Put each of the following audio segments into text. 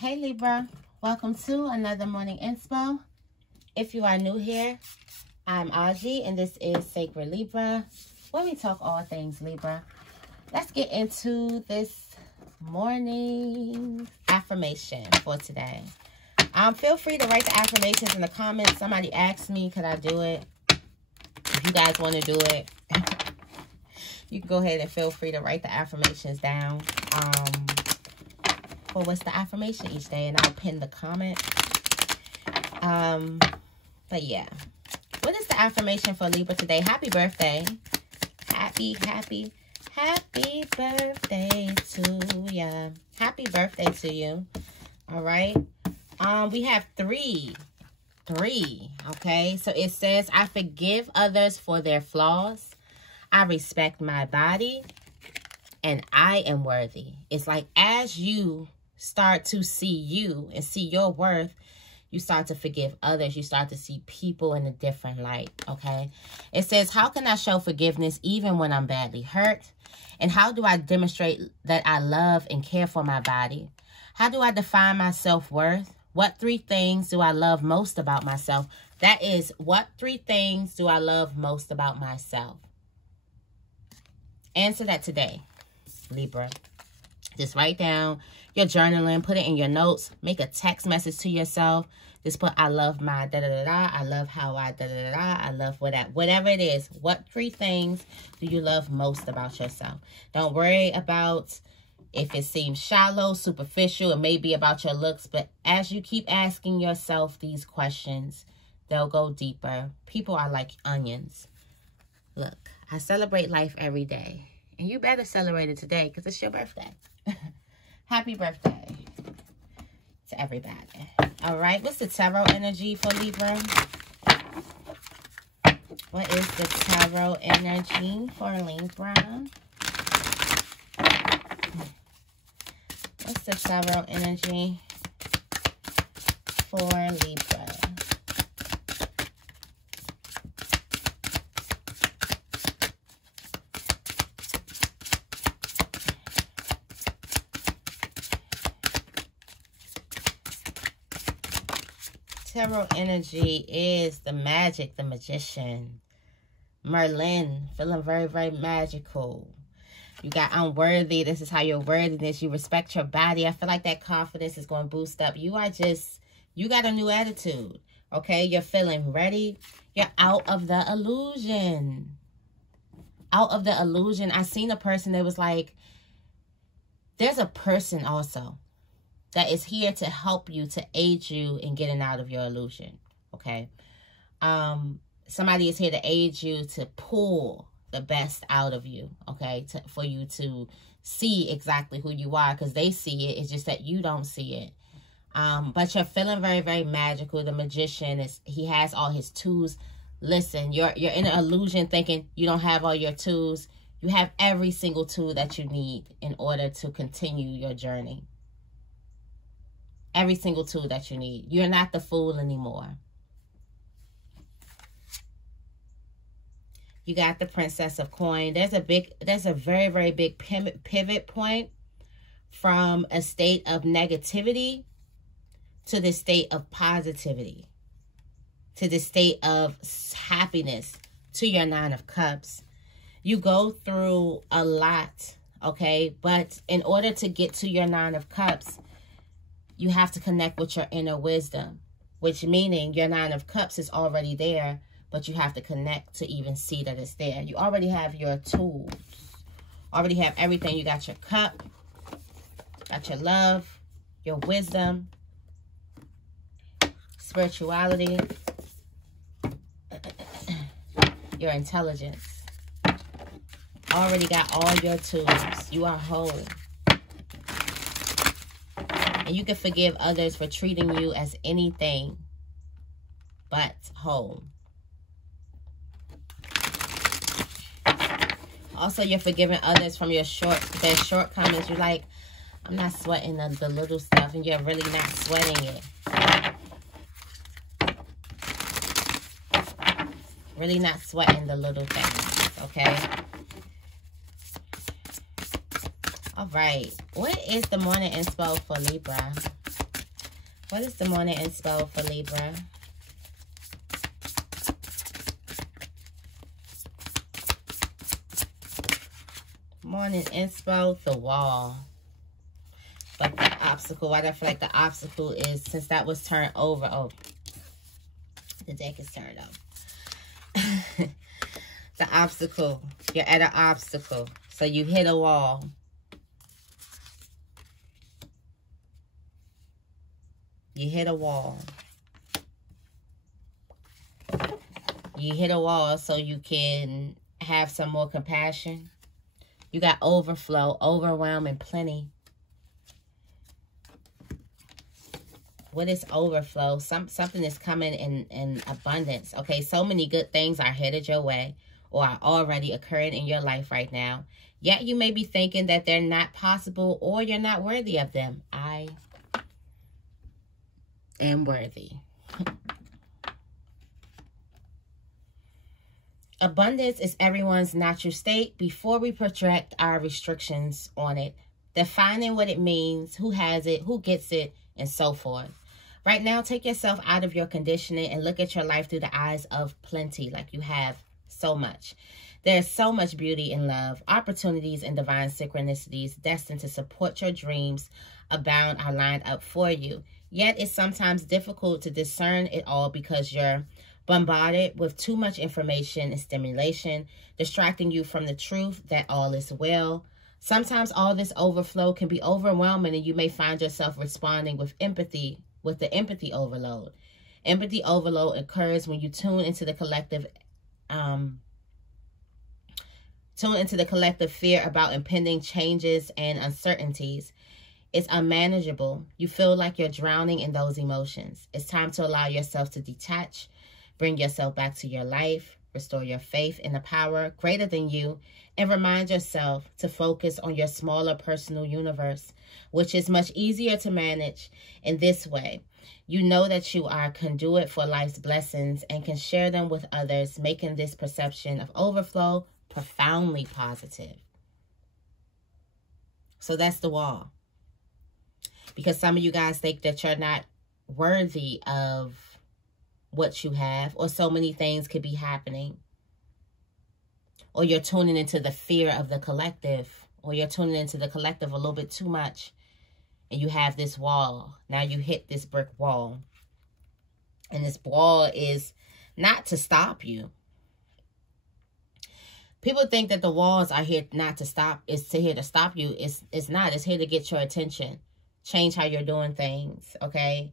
Hey Libra, welcome to another morning inspo. If you are new here, I'm Auji and this is Sacred Libra, where we talk all things Libra. Let's get into this morning affirmation for today. Feel free to write the affirmations in the comments. Somebody asked me, could I do it? If you guys want to do it, you can go ahead and feel free to write the affirmations down. For what's the affirmation each day, and I'll pin the comment. But yeah, what is the affirmation for Libra today? Happy birthday. Happy birthday to ya. Happy birthday to you. All right. We have three. Okay. So it says, I forgive others for their flaws. I respect my body. And I am worthy. It's like as you start to see you and see your worth, you start to forgive others. You start to see people in a different light, okay? It says, how can I show forgiveness even when I'm badly hurt? And how do I demonstrate that I love and care for my body? How do I define my self-worth? What 3 things do I love most about myself? That is, what 3 things do I love most about myself? Answer that today, Libra. Just write down your journaling, put it in your notes, make a text message to yourself. Just put, I love my da-da-da-da, I love how I da-da-da-da, I love whatever it is. What 3 things do you love most about yourself? Don't worry about if it seems shallow, superficial, it may be about your looks, but as you keep asking yourself these questions, they'll go deeper. People are like onions. Look, I celebrate life every day. And you better celebrate it today because it's your birthday. Happy birthday to everybody. All right. What's the tarot energy for Libra? What is the tarot energy for Libra? What's the tarot energy for Libra? Tarot energy is the magic, the magician. Merlin, feeling very, very magical. You got unworthy. This is how your worthiness. You respect your body. I feel like that confidence is going to boost up. You got a new attitude. Okay, you're feeling ready. You're out of the illusion. Out of the illusion. I seen a person that was like, there's a person also that is here to help you, to aid you in getting out of your illusion, okay? Somebody is here to aid you to pull the best out of you, okay? For you to see exactly who you are, because they see it. It's just that you don't see it. But you're feeling very, very magical. The magician, he has all his tools. Listen, you're in an illusion thinking you don't have all your tools. You have every single tool that you need in order to continue your journey. Every single tool that you need. You're not the fool anymore. You got the Princess of Coin. There's a very, very big pivot point from a state of negativity to the state of positivity, to the state of happiness, to your 9 of Cups. You go through a lot, okay? But in order to get to your 9 of Cups, you have to connect with your inner wisdom, which meaning your 9 of Cups is already there, but you have to connect to even see that it's there. You already have your tools, already have everything. You got your cup, got your love, your wisdom, spirituality, your intelligence. Already got all your tools. You are whole. And you can forgive others for treating you as anything but whole. Also, you're forgiving others from their shortcomings. You're like, I'm not sweating the little stuff, and you're really not sweating it. Really not sweating the little things, okay? All right. What is the morning inspo for Libra? What is the morning inspo for Libra? Morning inspo, the wall. But the obstacle, why do I feel like the obstacle is, since that was turned over. Oh, the deck is turned over. The obstacle. You're at an obstacle. So you hit a wall. You hit a wall. You hit a wall so you can have some more compassion. You got overflow, overwhelm, and plenty. What is overflow? Something is coming in abundance. Okay, so many good things are headed your way or are already occurring in your life right now. Yet you may be thinking that they're not possible or you're not worthy of them. I am worthy. Abundance is everyone's natural state before we project our restrictions on it. Defining what it means, who has it, who gets it, and so forth. Right now, take yourself out of your conditioning and look at your life through the eyes of plenty, like you have so much. There's so much beauty in love, opportunities and divine synchronicities destined to support your dreams abound are lined up for you. Yet it's sometimes difficult to discern it all because you're bombarded with too much information and stimulation, distracting you from the truth that all is well. Sometimes all this overflow can be overwhelming and you may find yourself responding with empathy, with the empathy overload. Empathy overload occurs when you tune into the collective fear about impending changes and uncertainties. It's unmanageable. You feel like you're drowning in those emotions. It's time to allow yourself to detach, bring yourself back to your life, restore your faith in the power greater than you, and remind yourself to focus on your smaller personal universe, which is much easier to manage in this way. You know that you are a conduit for life's blessings and can share them with others, making this perception of overflow profoundly positive. So that's the wall. Because some of you guys think that you're not worthy of what you have, or so many things could be happening. Or you're tuning into the fear of the collective, or you're tuning into the collective a little bit too much, and you have this wall. Now you hit this brick wall. And this wall is not to stop you. People think that the walls are here not to stop, it's here to stop you. It's not. It's here to get your attention. Change how you're doing things, okay?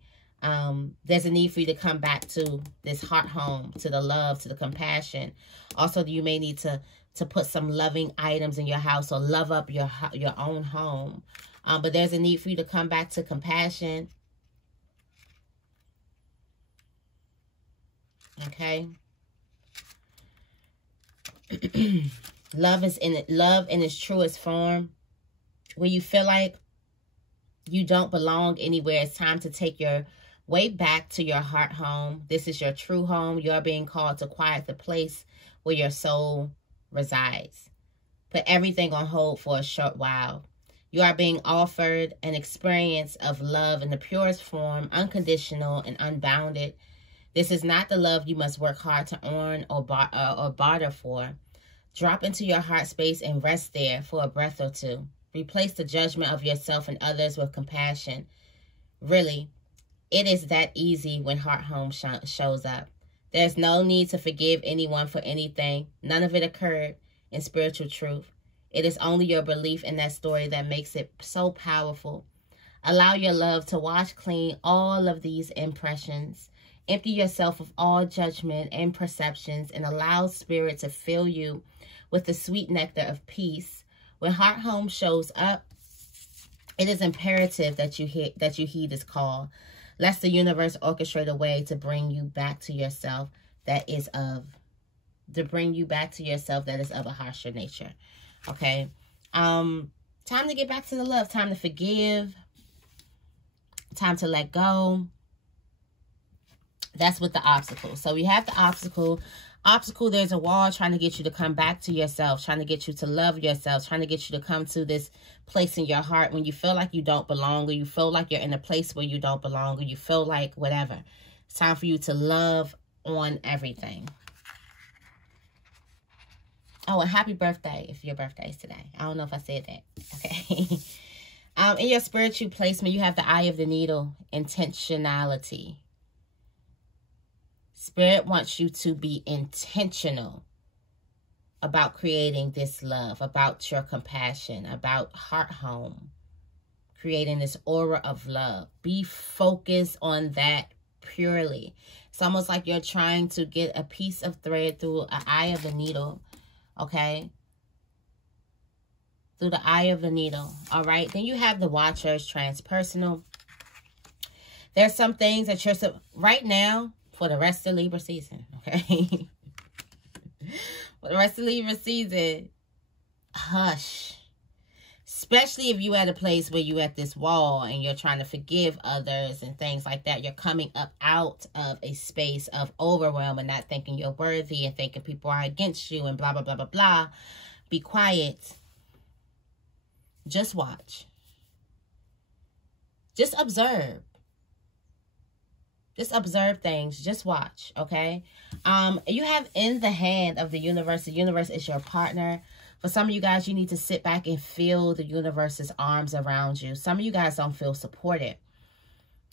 There's a need for you to come back to this heart home, to the love, to the compassion. Also, you may need to put some loving items in your house or love up your own home. But there's a need for you to come back to compassion. Okay? Love in its truest form. When you feel like you don't belong anywhere, it's time to take your way back to your heart home. This is your true home. You're being called to quiet the place where your soul resides. Put everything on hold for a short while. You are being offered an experience of love in the purest form, unconditional and unbounded. This is not the love you must work hard to earn or barter for. Drop into your heart space and rest there for a breath or two. Replace the judgment of yourself and others with compassion. Really, it is that easy when heart home shows up. There's no need to forgive anyone for anything. None of it occurred in spiritual truth. It is only your belief in that story that makes it so powerful. Allow your love to wash clean all of these impressions. Empty yourself of all judgment and perceptions and allow spirit to fill you with the sweet nectar of peace. When heart home shows up, it is imperative that you heed its call. Let the universe orchestrate a way to bring you back to yourself that is of a harsher nature. Okay. Time to get back to the love. Time to forgive. Time to let go. That's with the obstacle. So we have the obstacle. obstacle, there's a wall trying to get you to come back to yourself, trying to get you to love yourself, trying to get you to come to this place in your heart when you feel like you don't belong, or you feel like you're in a place where you don't belong, or you feel like whatever. It's time for you to love on everything. Oh, and happy birthday if your birthday is today. I don't know if I said that. Okay. In your spiritual placement, you have the eye of the needle, intentionality. Spirit wants you to be intentional about creating this love, about your compassion, about heart home, creating this aura of love. Be focused on that purely. It's almost like you're trying to get a piece of thread through an eye of the needle, okay? Through the eye of the needle, all right? Then you have the Watchers, transpersonal. There's some things that you're, right now, for the rest of Libra season, okay? For the rest of Libra season, hush. Especially if you're at a place where you're at this wall and you're trying to forgive others and things like that. You're coming up out of a space of overwhelm and not thinking you're worthy and thinking people are against you and blah, blah, blah, blah, blah. Be quiet. Just watch. Just observe. Just observe things. Just watch, okay? You have in the hand of the universe is your partner. For some of you guys, you need to sit back and feel the universe's arms around you. Some of you guys don't feel supported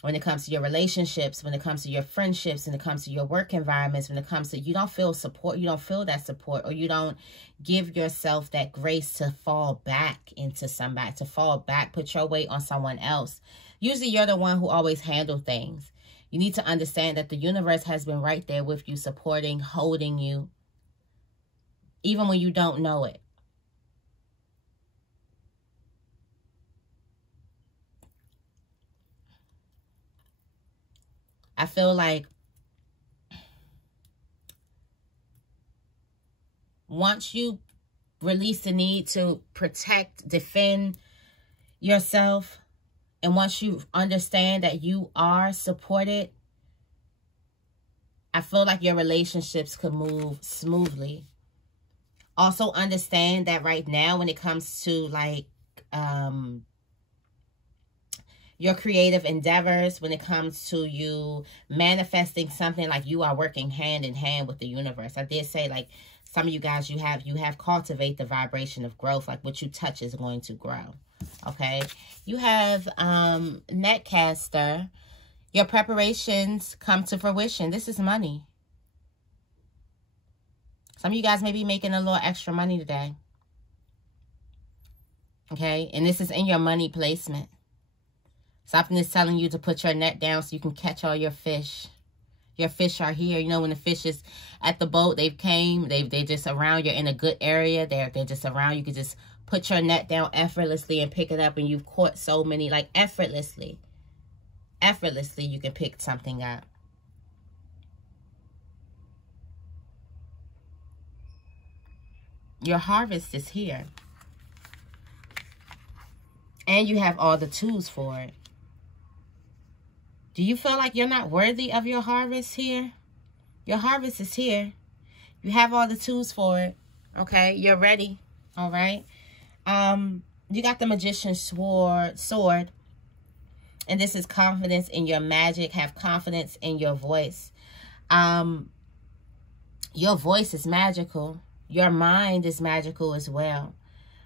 when it comes to your relationships, when it comes to your friendships, when it comes to your work environments, when it comes to, you don't feel support, you don't feel that support, or you don't give yourself that grace to fall back into somebody, to fall back, put your weight on someone else. Usually you're the one who always handles things. You need to understand that the universe has been right there with you, supporting, holding you, even when you don't know it. I feel like once you release the need to protect, defend yourself, and once you understand that you are supported, I feel like your relationships could move smoothly. Also understand that right now when it comes to like your creative endeavors, when it comes to you manifesting something, like you are working hand in hand with the universe. I did say like some of you guys, you have cultivate the vibration of growth. Like what you touch is going to grow. Okay, you have Netcaster. Your preparations come to fruition. This is money. Some of you guys may be making a little extra money today. Okay, and this is in your money placement. Something is telling you to put your net down so you can catch all your fish. Your fish are here. You know, when the fish is at the boat, they've came, they're just around. You're in a good area. They're just around. You can just put your net down effortlessly and pick it up, and you've caught so many, like effortlessly. Effortlessly, you can pick something up. Your harvest is here. And you have all the tools for it. Do you feel like you're not worthy of your harvest here? Your harvest is here. You have all the tools for it. Okay, you're ready. All right. You got the Magician's sword. And this is confidence in your magic. Have confidence in your voice. Your voice is magical. Your mind is magical as well.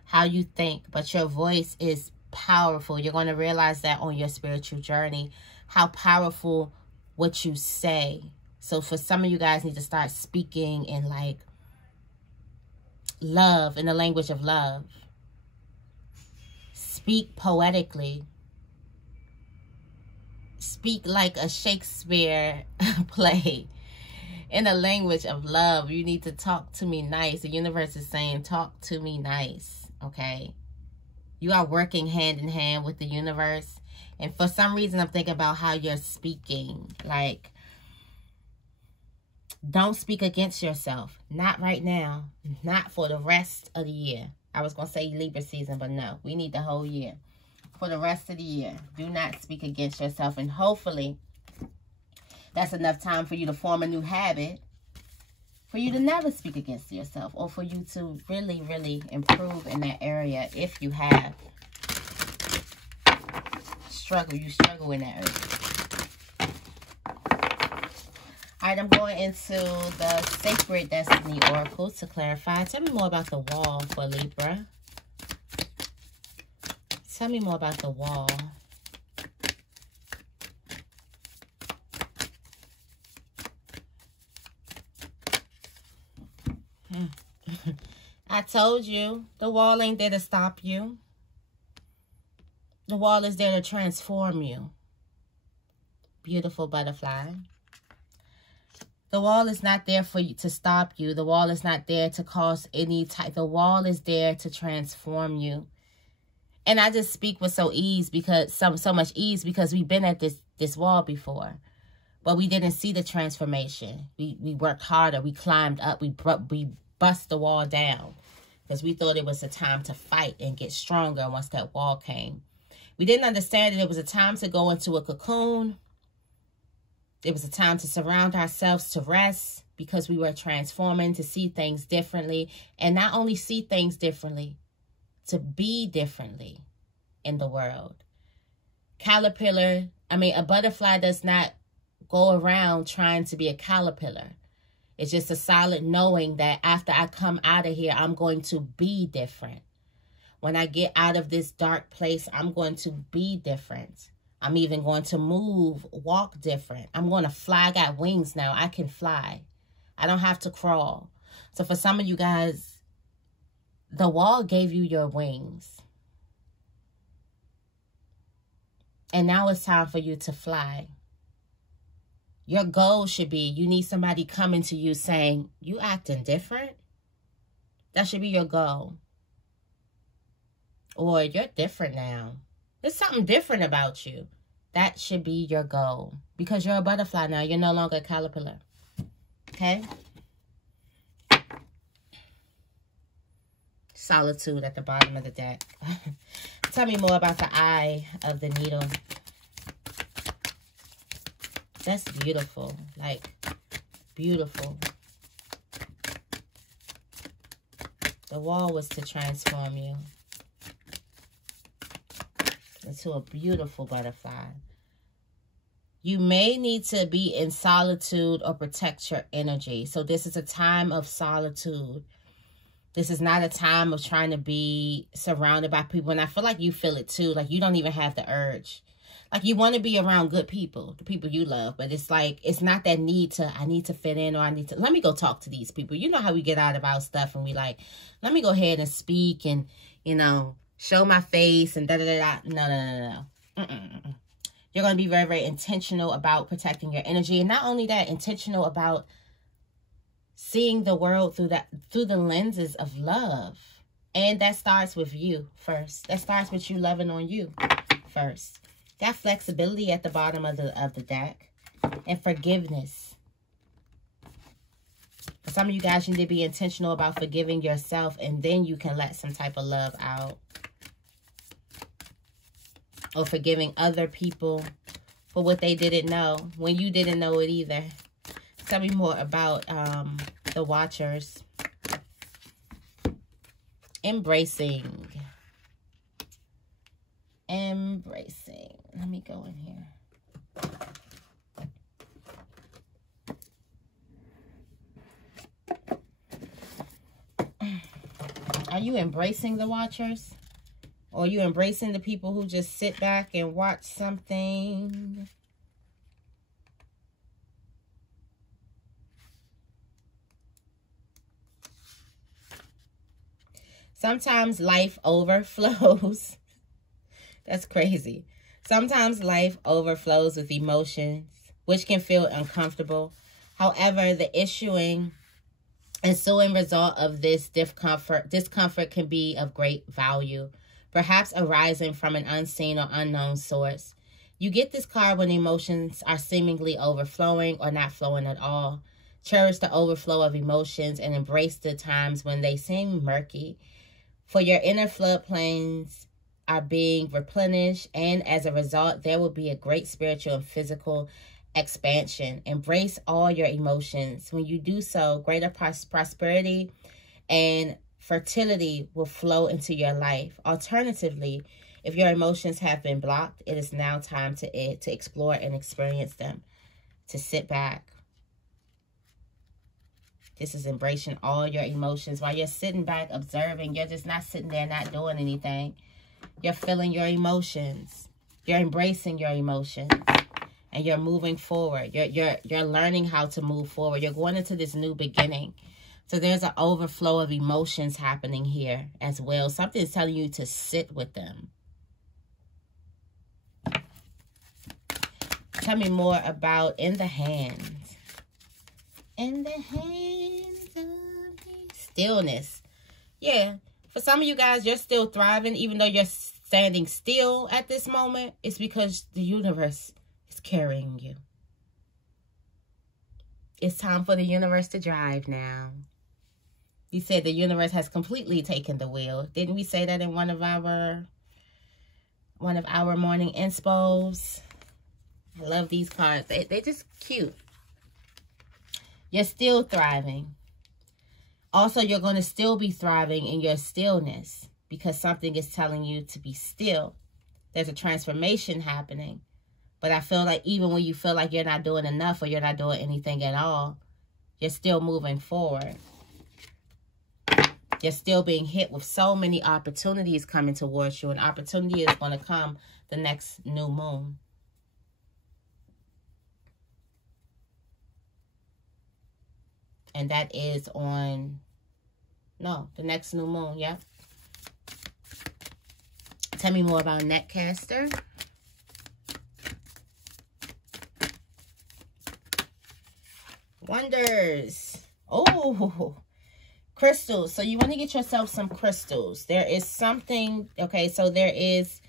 How you think. But your voice is powerful. You're going to realize that on your spiritual journey. How powerful what you say. So for some of you guys need to start speaking in like love, in the language of love. Speak poetically. Speak like a Shakespeare play in the language of love. You need to talk to me nice. The universe is saying, talk to me nice, okay? You are working hand in hand with the universe. And for some reason, I'm thinking about how you're speaking. Like, don't speak against yourself. Not right now. Not for the rest of the year. I was going to say Libra season, but no. We need the whole year. For the rest of the year, do not speak against yourself. And hopefully, that's enough time for you to form a new habit. for you to never speak against yourself, or for you to really, really improve in that area. If you have you struggle in that area. All right, I'm going into the Sacred Destiny Oracle to clarify. Tell me more about the wall for Libra. Tell me more about the wall. I told you, the wall ain't there to stop you. The wall is there to transform you. Beautiful butterfly. The wall is not there for you to stop you. The wall is not there to cause any type. The wall is there to transform you. And I just speak with so much ease because we've been at this wall before. But we didn't see the transformation. We worked harder. We climbed up. We bust the wall down because we thought it was a time to fight and get stronger once that wall came. We didn't understand that it was a time to go into a cocoon. It was a time to surround ourselves, to rest, because we were transforming, to see things differently. And not only see things differently, to be differently in the world. A butterfly does not go around trying to be a caterpillar. It's just a solid knowing that after I come out of here, I'm going to be different. When I get out of this dark place, I'm going to be different. I'm even going to walk different. I'm going to fly. I got wings now. I can fly. I don't have to crawl. So for some of you guys, the wall gave you your wings. And now it's time for you to fly. Your goal should be, you need somebody coming to you saying, you acting different? That should be your goal. Or you're different now. There's something different about you. That should be your goal. Because you're a butterfly now. You're no longer a caterpillar. Okay? Solitude at the bottom of the deck. Tell me more about the eye of the needle. That's beautiful. Like, beautiful. The wall was to transform you into a beautiful butterfly. You may need to be in solitude or protect your energy. So this is a time of solitude. This is not a time of trying to be surrounded by people. And I feel like you feel it too. Like you don't even have the urge. Like you want to be around good people, the people you love. But it's like, it's not that need to, I need to fit in, or let me go talk to these people. You know how we get out of our stuff and we like, let me go ahead and speak and, you know, show my face and da-da-da-da. No. You're going to be very, very intentional about protecting your energy. And not only that, intentional about seeing the world through the lenses of love. And that starts with you first. That starts with you loving on you first. Got flexibility at the bottom of the deck. And forgiveness. For some of you guys, you need to be intentional about forgiving yourself. And then you can let some type of love out. Or forgiving other people for what they didn't know. When you didn't know it either. Tell me more about the Watchers. Embracing. Embracing. Let me go in here. Are you embracing the Watchers? Or are you embracing the people who just sit back and watch something? Sometimes life overflows. That's crazy. Sometimes life overflows with emotions, which can feel uncomfortable. However, the ensuing result of this discomfort can be of great value, perhaps arising from an unseen or unknown source. You get this card when emotions are seemingly overflowing or not flowing at all. Cherish the overflow of emotions and embrace the times when they seem murky. For your inner floodplains are being replenished, and as a result, there will be a great spiritual and physical expansion. Embrace all your emotions. When you do so, greater prosperity and fertility will flow into your life. Alternatively, if your emotions have been blocked, it is now time to explore and experience them, to sit back. This is embracing all your emotions. While you're sitting back, observing, you're just not sitting there not doing anything. You're feeling your emotions. You're embracing your emotions. And you're moving forward. You're learning how to move forward. You're going into this new beginning. So there's an overflow of emotions happening here as well. Something is telling you to sit with them. Tell me more about in the hands. In the hands of the stillness. Yeah. For some of you guys, you're still thriving. Even though you're standing still at this moment, it's because the universe is carrying you. It's time for the universe to drive now. You said the universe has completely taken the wheel. Didn't we say that in one of our morning inspos? I love these cards. They're just cute. You're still thriving. Also, you're going to still be thriving in your stillness because something is telling you to be still. There's a transformation happening. But I feel like even when you feel like you're not doing enough or you're not doing anything at all, you're still moving forward. You're still being hit with so many opportunities coming towards you. An opportunity is going to come the next new moon. And that is on, no, the next new moon, yeah. Tell me more about Netcaster. Wonders. Oh, crystals. So you want to get yourself some crystals. There is something, okay, so it's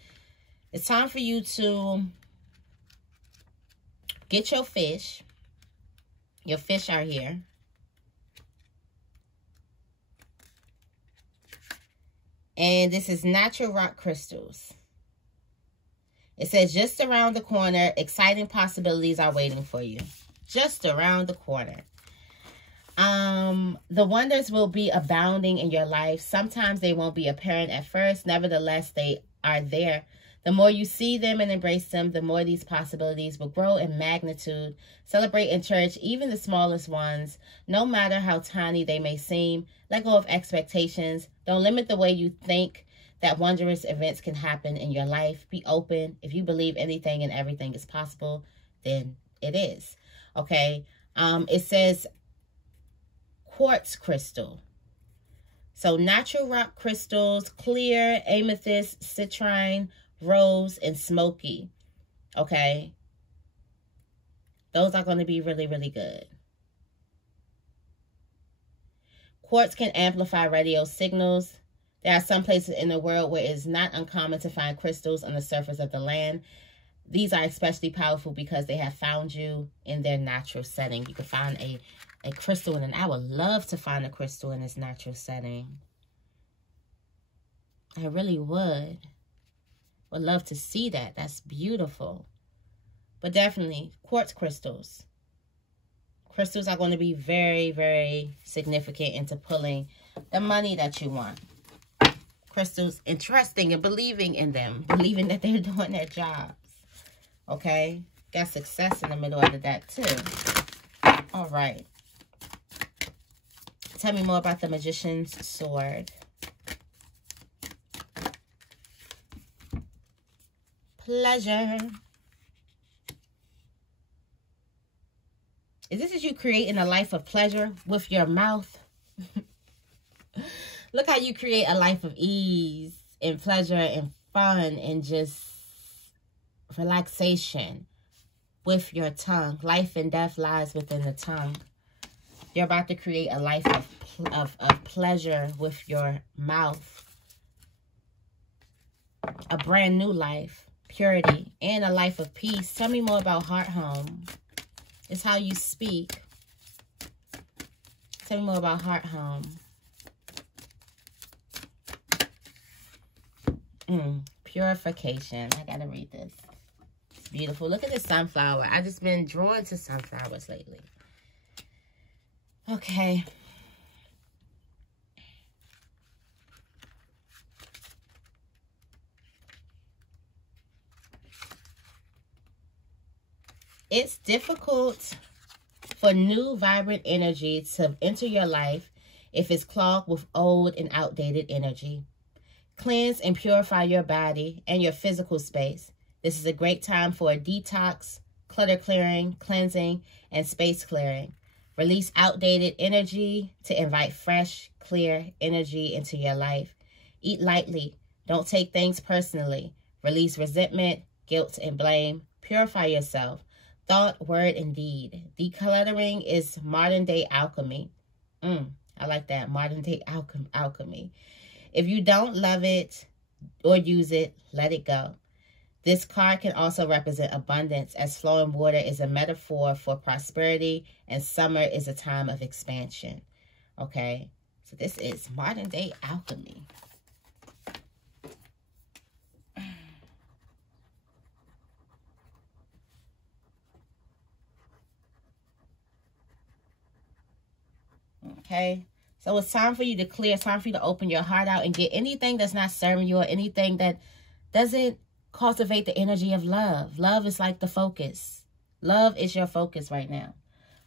time for you to get your fish. Your fish are here. And this is natural rock crystals. It says just around the corner, exciting possibilities are waiting for you. Just around the corner. The wonders will be abounding in your life. Sometimes they won't be apparent at first. Nevertheless, they are there. The more you see them and embrace them, the more these possibilities will grow in magnitude. Celebrate in church, even the smallest ones, no matter how tiny they may seem. Let go of expectations. Don't limit the way you think that wondrous events can happen in your life. Be open. If you believe anything and everything is possible, then it is. Okay. It says quartz crystal. So natural rock crystals, clear, amethyst, citrine, rose, and smoky. Okay. Those are going to be really, really good. Quartz can amplify radio signals. There are some places in the world where it's not uncommon to find crystals on the surface of the land. These are especially powerful because they have found you in their natural setting. You can find a crystal, and I would love to find a crystal in its natural setting. I really would. Would love to see that. That's beautiful. But definitely, quartz crystals. Crystals are going to be very, very significant into pulling the money that you want. Crystals, interesting and believing in them. Believing that they're doing their jobs. Okay? Got success in the middle of that too. All right. Tell me more about the Magician's Sword. Pleasure. Is this you creating a life of pleasure with your mouth? Look how you create a life of ease and pleasure and fun and just relaxation with your tongue. Life and death lies within the tongue. You're about to create a life of pleasure with your mouth. A brand new life. Purity, and a life of peace. Tell me more about heart home. It's how you speak. Tell me more about heart home. Purification. I gotta read this. Beautiful. Look at the sunflower. I've just been drawn to sunflowers lately. Okay. It's difficult for new, vibrant energy to enter your life if it's clogged with old and outdated energy. Cleanse and purify your body and your physical space. This is a great time for a detox, clutter clearing, cleansing, and space clearing. Release outdated energy to invite fresh, clear energy into your life. Eat lightly. Don't take things personally. Release resentment, guilt, and blame. Purify yourself. Thought, word, and deed. Decluttering is modern-day alchemy. I like that. Modern-day alchemy. If you don't love it or use it, let it go. This card can also represent abundance, as flowing water is a metaphor for prosperity and summer is a time of expansion. Okay, so this is modern day alchemy. Okay, so it's time for you to clear. It's time for you to open your heart out and get anything that's not serving you or anything that doesn't cultivate the energy of love. Love is like the focus. Love is your focus right now.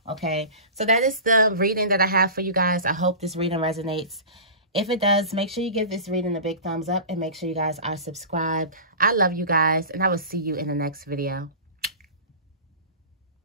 Okay, so that is the reading that I have for you guys. I hope this reading resonates. If it does, make sure you give this reading a big thumbs up and make sure you guys are subscribed. I love you guys, and I will see you in the next video.